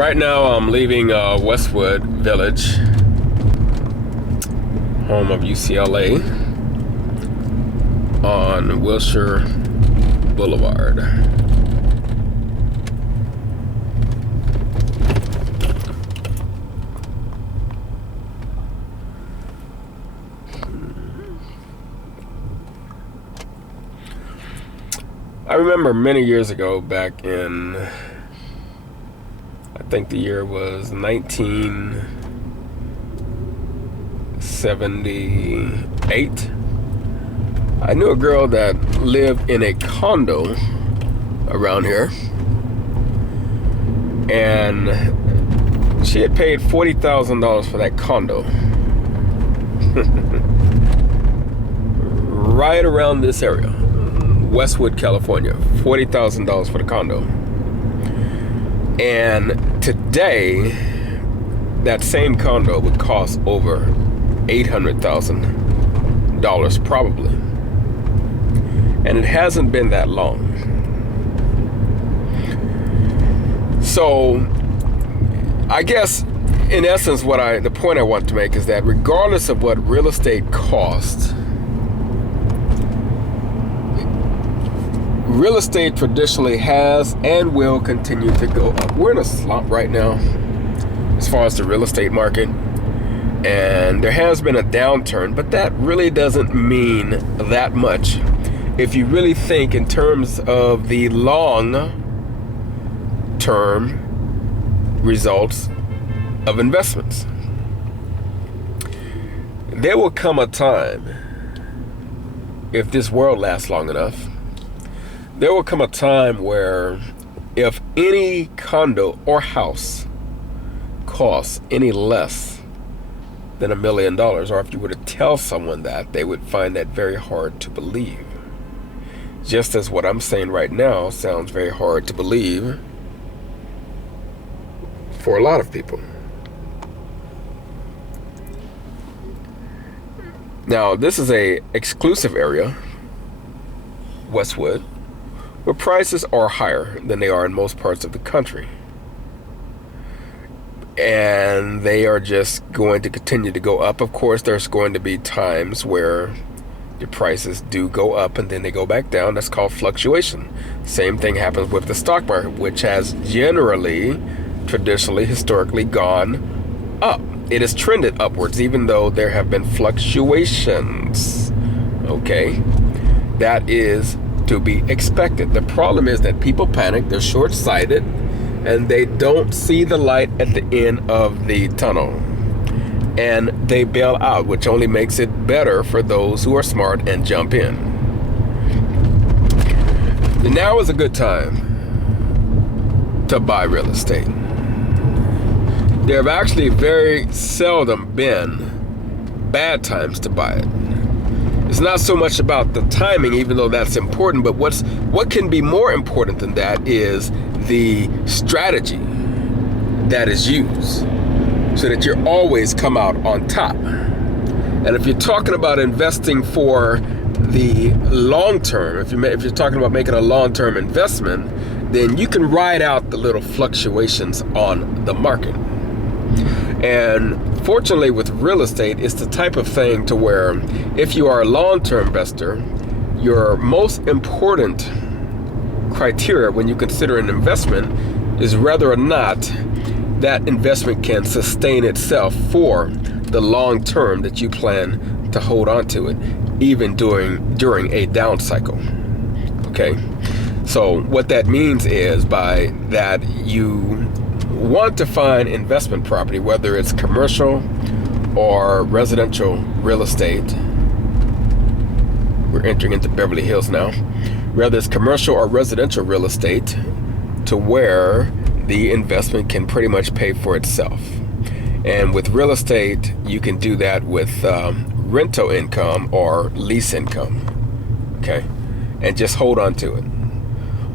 Right now I'm leaving Westwood Village, home of UCLA, on Wilshire Boulevard. I remember many years ago, back in, I think the year was 1978. I knew a girl that lived in a condo around here, and she had paid $40,000 for that condo. Right around this area, Westwood, California, $40,000 for the condo. And today, that same condo would cost over $800,000 probably. And it hasn't been that long. So, I guess, in essence, the point I want to make is that regardless of what real estate costs, real estate traditionally has and will continue to go up. We're in a slump right now as far as the real estate market, and there has been a downturn, but that really doesn't mean that much if you really think in terms of the long-term results of investments. There will come a time, if this world lasts long enough, there will come a time where if any condo or house costs any less than $1 million, or if you were to tell someone that, they would find that very hard to believe. Just as what I'm saying right now sounds very hard to believe for a lot of people. Now, this is a exclusive area, Westwood, where prices are higher than they are in most parts of the country. And they are just going to continue to go up. Of course, there's going to be times where the prices do go up and then they go back down. That's called fluctuation. Same thing happens with the stock market, which has generally, traditionally, historically gone up. It has trended upwards, even though there have been fluctuations. Okay? That is to be expected. The problem is that people panic, they're short-sighted, and they don't see the light at the end of the tunnel. And they bail out, which only makes it better for those who are smart and jump in. Now is a good time to buy real estate. There have actually very seldom been bad times to buy it. It's not so much about the timing, even though that's important, but what can be more important than that is the strategy that is used so that you always come out on top. And if you're talking about investing for the long term, if you're talking about making a long-term investment, then you can ride out the little fluctuations on the market. And fortunately with real estate, it's the type of thing to where if you are a long-term investor, your most important criteria when you consider an investment is whether or not that investment can sustain itself for the long term that you plan to hold on to it, even during a down cycle. Okay? So what that means is by that you want to find investment property, whether it's commercial or residential real estate. We're entering into Beverly Hills now. Whether it's commercial or residential real estate, to where the investment can pretty much pay for itself. And with real estate, you can do that with rental income or lease income. Okay? And just hold on to it.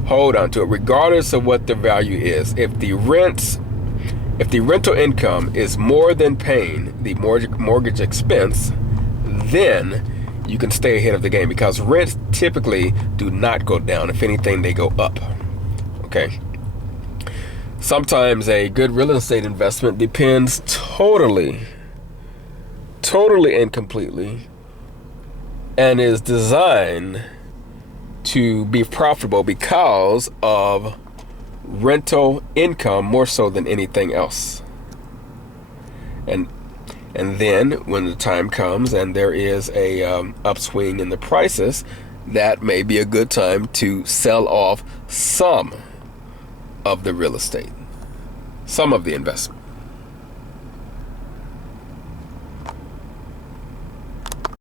Hold on to it, regardless of what the value is. If the rental income is more than paying the mortgage expense, then you can stay ahead of the game, because rents typically do not go down. If anything, they go up. Okay? Sometimes a good real estate investment depends totally and completely and is designed to be profitable because of rental income more so than anything else. And then when the time comes and there is a upswing in the prices, that may be a good time to sell off some of the real estate, some of the investment.